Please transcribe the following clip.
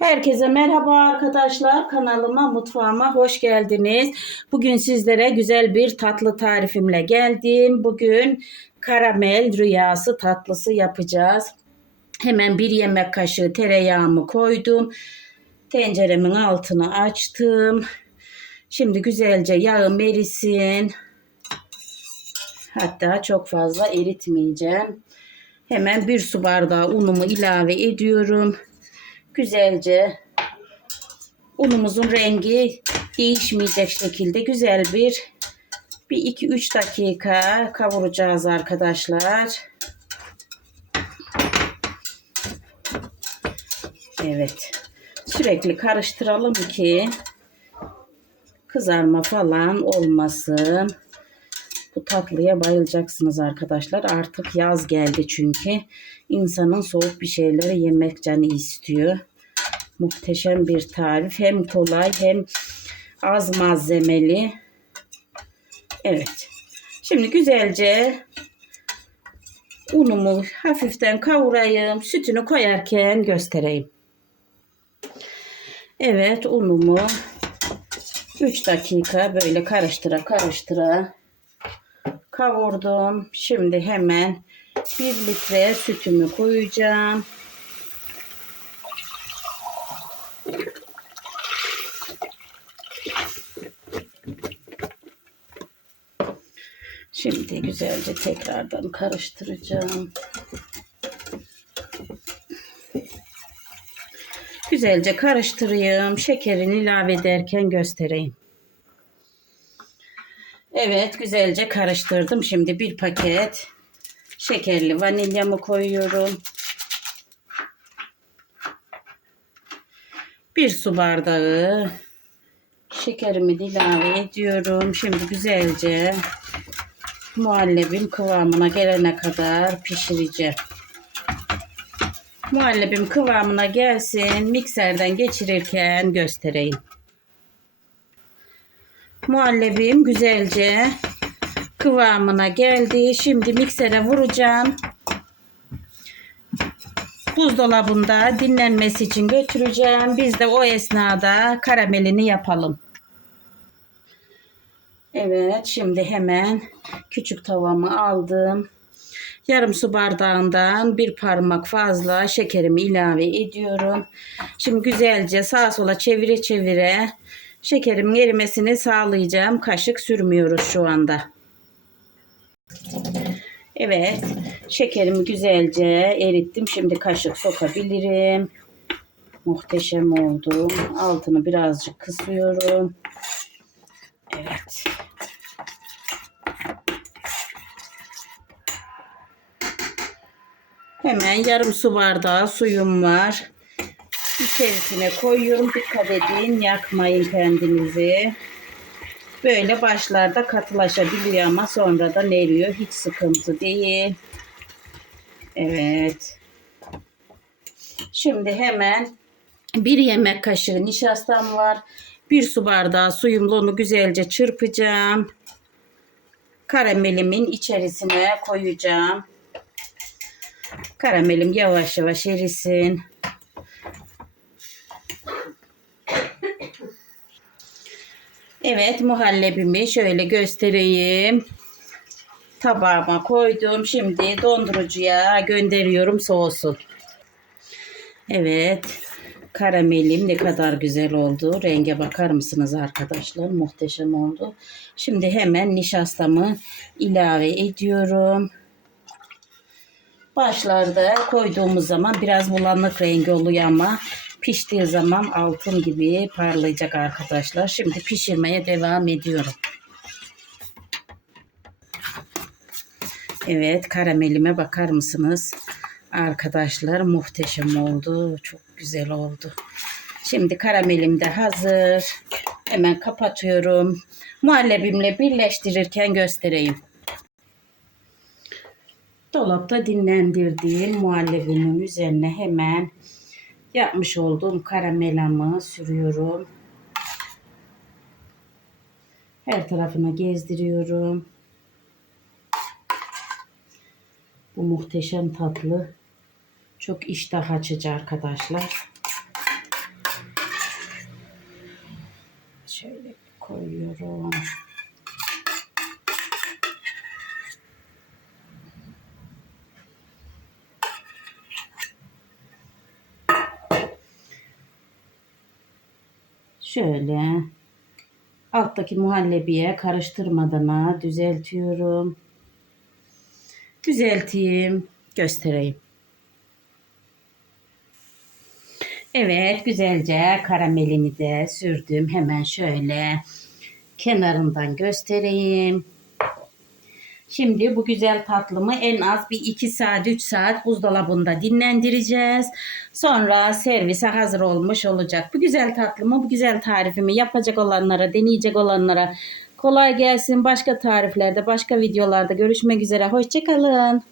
Herkese merhaba arkadaşlar. Kanalıma, mutfağıma hoş geldiniz. Bugün sizlere güzel bir tatlı tarifimle geldim. Bugün karamel rüyası tatlısı yapacağız. Hemen bir yemek kaşığı tereyağımı koydum. Tenceremin altını açtım. Şimdi güzelce yağım erisin. Hatta çok fazla eritmeyeceğim. Hemen bir su bardağı unumu ilave ediyorum güzelce unumuzun rengi değişmeyecek şekilde güzel bir bir 2-3 dakika kavuracağız arkadaşlar. Evet. Sürekli karıştıralım ki kızarma falan olmasın. Bu tatlıya bayılacaksınız arkadaşlar. Artık yaz geldi çünkü. insanın soğuk bir şeyleri yemek canı istiyor. Muhteşem bir tarif. Hem kolay hem az malzemeli. Evet. Şimdi güzelce unumu hafiften kavurayım. Sütünü koyarken göstereyim. Evet unumu 3 dakika böyle karıştıra karıştıra kavurdum. Şimdi hemen 1 litre sütümü koyacağım. Şimdi güzelce tekrardan karıştıracağım. Güzelce karıştırayım. Şekerini ilave ederken göstereyim. Evet güzelce karıştırdım. Şimdi bir paket şekerli vanilyamı koyuyorum. Bir su bardağı şekerimi ilave ediyorum. Şimdi güzelce muhallebim kıvamına gelene kadar pişireceğim. Muhallebim kıvamına gelsin. Mikserden geçirirken göstereyim. Muhallebim güzelce kıvamına geldi. Şimdi miksere vuracağım. Buzdolabında dinlenmesi için götüreceğim. Biz de o esnada karamelini yapalım. Evet şimdi hemen küçük tavamı aldım. Yarım su bardağından bir parmak fazla şekerimi ilave ediyorum. Şimdi güzelce sağa sola çevire çevire şekerimin erimesini sağlayacağım. Kaşık sürmüyoruz şu anda. Evet şekerimi güzelce erittim. Şimdi kaşık sokabilirim. Muhteşem oldu. Altını birazcık kısıyorum. Evet. Hemen yarım su bardağı suyum var. İçerisine koyuyorum. Dikkat edin yakmayın kendinizi. Böyle başlarda katılaşabiliyor ama sonradan eriyor. Hiç sıkıntı değil. Evet. Şimdi hemen bir yemek kaşığı nişastam var. Bir su bardağı suyumla onu güzelce çırpacağım. Karamelimin içerisine koyacağım. Karamelim yavaş yavaş erisin. Evet muhallebimi şöyle göstereyim. Tabağıma koydum. Şimdi dondurucuya gönderiyorum soğusun. Evet. Karamelim ne kadar güzel oldu. Renge bakar mısınız arkadaşlar? Muhteşem oldu. Şimdi hemen nişastamı ilave ediyorum. Başlarda koyduğumuz zaman biraz bulanık rengi oluyor ama piştiği zaman altın gibi parlayacak arkadaşlar. Şimdi pişirmeye devam ediyorum. Evet karamelime bakar mısınız? Arkadaşlar muhteşem oldu. Çok güzel oldu. Şimdi karamelim de hazır. Hemen kapatıyorum. Muhallebimle birleştirirken göstereyim. Dolapta dinlendirdiğim muhallebimin üzerine hemen yapmış olduğum karamelamı sürüyorum. Her tarafına gezdiriyorum. Bu muhteşem tatlı çok iştah açıcı arkadaşlar. Şöyle koyuyorum. Şöyle alttaki muhallebiye karıştırmadan düzeltiyorum. Düzelteyim, göstereyim. Evet, güzelce karamelini de sürdüm. Hemen şöyle kenarından göstereyim. Şimdi bu güzel tatlımı en az bir 2 saat 3 saat buzdolabında dinlendireceğiz. Sonra servise hazır olmuş olacak. Bu güzel tatlımı, bu güzel tarifimi yapacak olanlara, deneyecek olanlara kolay gelsin. Başka tariflerde, başka videolarda görüşmek üzere. Hoşçakalın.